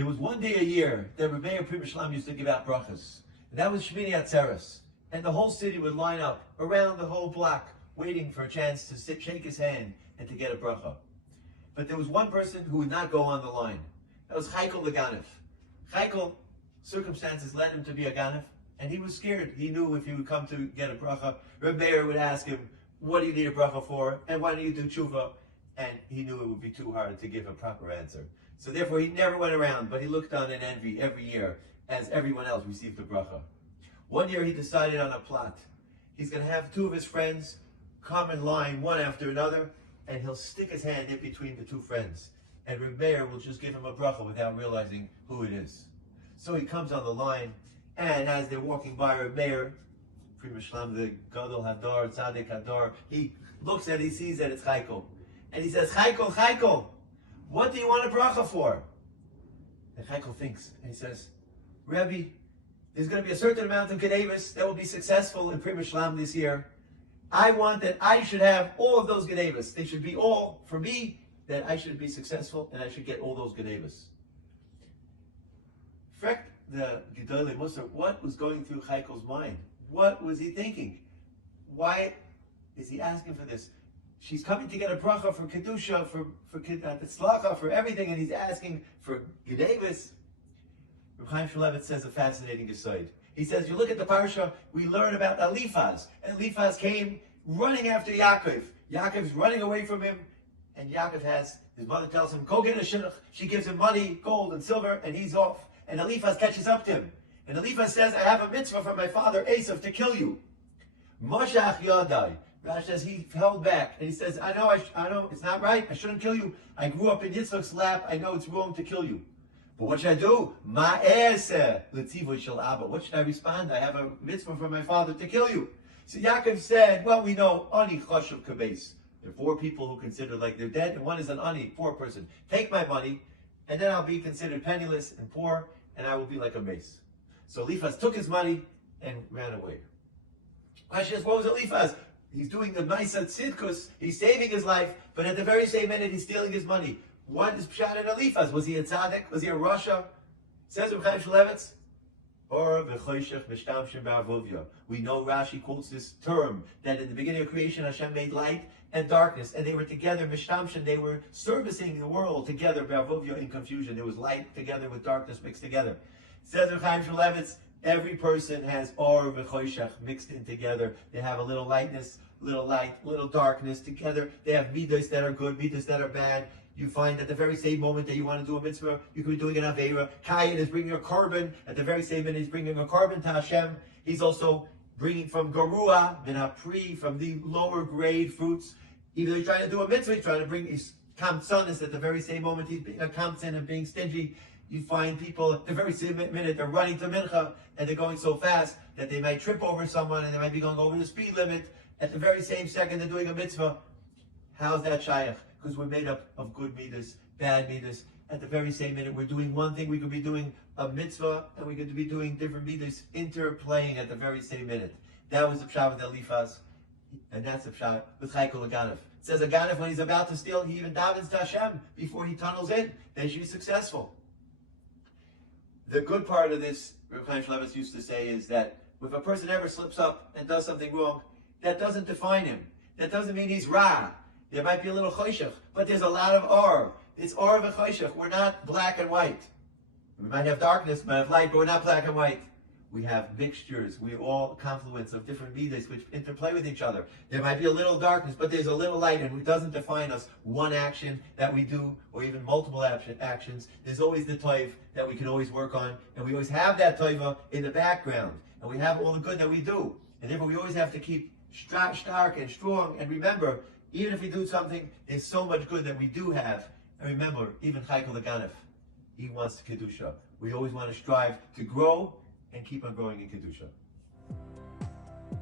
There was one day a year that Rabbi and Pri Mishlam used to give out brachas. And that was Shmini Atzeres. And the whole city would line up around the whole block, waiting for a chance to shake his hand and to get a bracha. But there was one person who would not go on the line. That was Chaikel the Ganef. Chaikel, circumstances led him to be a Ganef, and he was scared. He knew if he would come to get a bracha, Rabbi would ask him, what do you need a bracha for? And why don't you do tshuva? And he knew it would be too hard to give a proper answer. So therefore he never went around, but he looked on in envy every year as everyone else received the bracha. One year he decided on a plot. He's going to have two of his friends come in line one after another, and he'll stick his hand in between the two friends. And Rabbi will just give him a bracha without realizing who it is. So he comes on the line, and as they're walking by Rabbi, Pri Mishlam, the Gadol Hadar, Tzaddik Hadar, he looks at it, he sees that it's Chaikel. And he says, Chaikel, Chaikel, what do you want a bracha for? And Chaikel thinks, and he says, Rabbi, there's going to be a certain amount of Gedavis that will be successful in Pri Mishlam this year. I want that I should have all of those Gedavis. They should be all for me, that I should be successful, and I should get all those Gedavis. Frek the Gedolei Musar, what was going through Chaikel's mind? What was he thinking? Why is he asking for this? She's coming to get a bracha for Kedusha, for Tzlacha, for everything, and he's asking for Gedavis. Reb Chaim Shmulevitz says a fascinating aside. He says, you look at the parsha, we learn about Eliphaz. And Eliphaz came running after Yaakov. Yaakov's running away from him, and Yaakov his mother tells him, go get a shidduch. She gives him money, gold and silver, and he's off. And Eliphaz catches up to him. And Eliphaz says, I have a mitzvah from my father Esav to kill you. Moshach Yadai. Rashi says he held back, and he says, I know, it's not right. I shouldn't kill you. I grew up in Yitzchak's lap. I know it's wrong to kill you. But what should I do? Ma'aseh l'tzivoy shel Abba. What should I respond? I have a mitzvah from my father to kill you. So Yaakov said, well, we know, ani chashuv kabeis. There are four people who consider like they're dead, and one is an ani, poor person. Take my money, and then I'll be considered penniless and poor, and I will be like a base. So Eliphaz took his money and ran away. Rashi says, what was Eliphaz? He's doing the Maisa Tzidkus, he's saving his life, but at the very same minute he's stealing his money. What is Pshat and Eliphaz? Was he a tzaddik? Was he a rasha? Says Reb Chaim Shmulevitz, or v'choshech mishtamshim ba'arvuvya. We know Rashi quotes this term, that in the beginning of creation Hashem made light and darkness, and they were together, mishtamshim, they were servicing the world together, ba'arvuvya, in confusion. There was light together with darkness mixed together. Says Reb Chaim Shmulevitz, every person has or v'choshech mixed in together. They have a little lightness, little light, little darkness together. They have midos that are good, midos that are bad. You find at the very same moment that you want to do a mitzvah, you could be doing an aveira. Kayin is bringing a korban. At the very same minute, he's bringing a korban to Hashem. He's also bringing from garua, minapri, from the lower grade fruits. Even though he's trying to do a mitzvah, he's trying to bring his kamtzanis. At the very same moment, he's being a kamtzin and being stingy. You find people at the very same minute, they're running to mincha, and they're going so fast that they might trip over someone, and they might be going over the speed limit. At the very same second, they're doing a mitzvah. How's that shaykh? Because we're made up of good midas, bad midas. At the very same minute, we're doing one thing. We could be doing a mitzvah, and we could be doing different midas, interplaying at the very same minute. That was the pshat with Eliphaz, and that's the pshat with Chaikel Ganef. It says a Ganef, when he's about to steal, he even davens to Hashem before he tunnels in. Then she's successful. The good part of this, Reb Chaim Shmulevitz used to say, is that if a person ever slips up and does something wrong, that doesn't define him. That doesn't mean he's ra. There might be a little choshech, but there's a lot of or. It's or of a choshech. We're not black and white. We might have darkness, we might have light, but we're not black and white. We have mixtures. We're all confluence of different midas which interplay with each other. There might be a little darkness, but there's a little light, and it doesn't define us. One action that we do, or even multiple actions, there's always the toiv that we can always work on, and we always have that toiva in the background, and we have all the good that we do. And therefore we always have to keep stark and strong, and remember, even if we do something, there's so much good that we do have. And remember, even Chaikel the Ganef, he wants Kedusha. We always want to strive to grow and keep on growing in Kedusha.